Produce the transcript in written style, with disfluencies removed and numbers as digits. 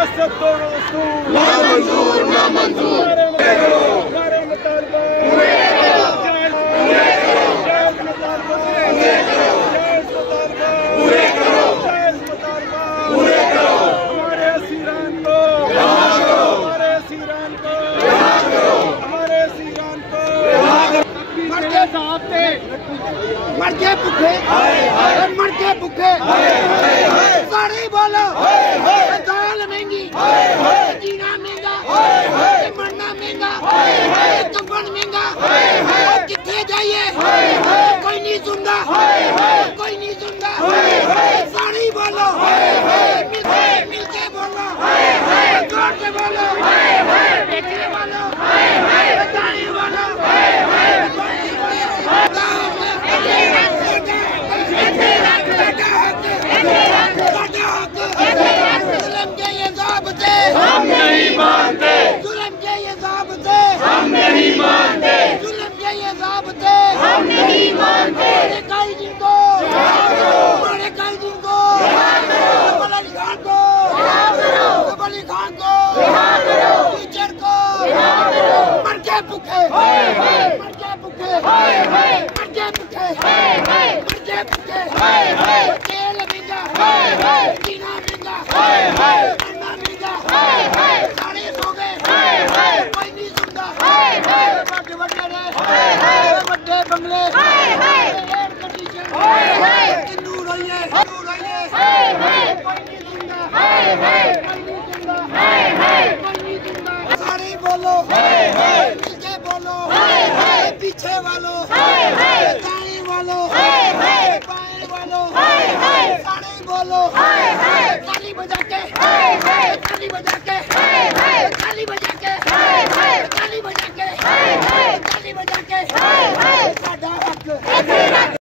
सियासत दो रसूल ना मंजूर ना मंजूर। नारे मुतालबा पूरे करो, जायज़ मुतालबा पूरे करो, जायज़ मुतालबा पूरे करो, जायज़ मुतालबा पूरे करो। हमारे असीरान को रिहा करो, हमारे असीरान को रिहा करो, हमारे असीरान को रिहा करो। मर के साहब थे, मर के भुखे, मर के भुखे, सारे बोलो दाल महंगी, जीना महंगा, मरना महंगा, कफन महंगा, कितने जाइए कोई नहीं सुनता, कोई नहीं सुनता। सारे बोलो मिल के बोलो, जोर से बोलो, देखने वालों, बताने वालों, जुल्म के ये ज़ाब्ते हम नहीं मानते, जुल्म के ये ज़ाब्ते हम नहीं मानते, जुल्म के ये ज़ाब्ते हम नहीं मानते। हमारे कायदीन को, हमारे कायदीन को, कमल अली खान को, कमल अली खान को, टीचर को, मर के भूखे, मर के भूखे, मर के भूखे, मर के भूखे। तेल महंगा, जीना महंगा, मरना महंगा, सारे सो गए, कोई नहीं सुनता। बड़े बड़े बड़े बंगले, एयर कंडीशन, किन्नू रहिए, कोई नहीं सुनता, कोई नहीं सुनता, कोई नहीं सुनता। सारे बोलो, मिलके बोलो, पीछे वालों, दाएं वालों, बाएं वालों, सारे बोलो, ताली बजा के, ताली बजा के, ताली बजा के, ताली बजा के, ताली बजा के, साडा हक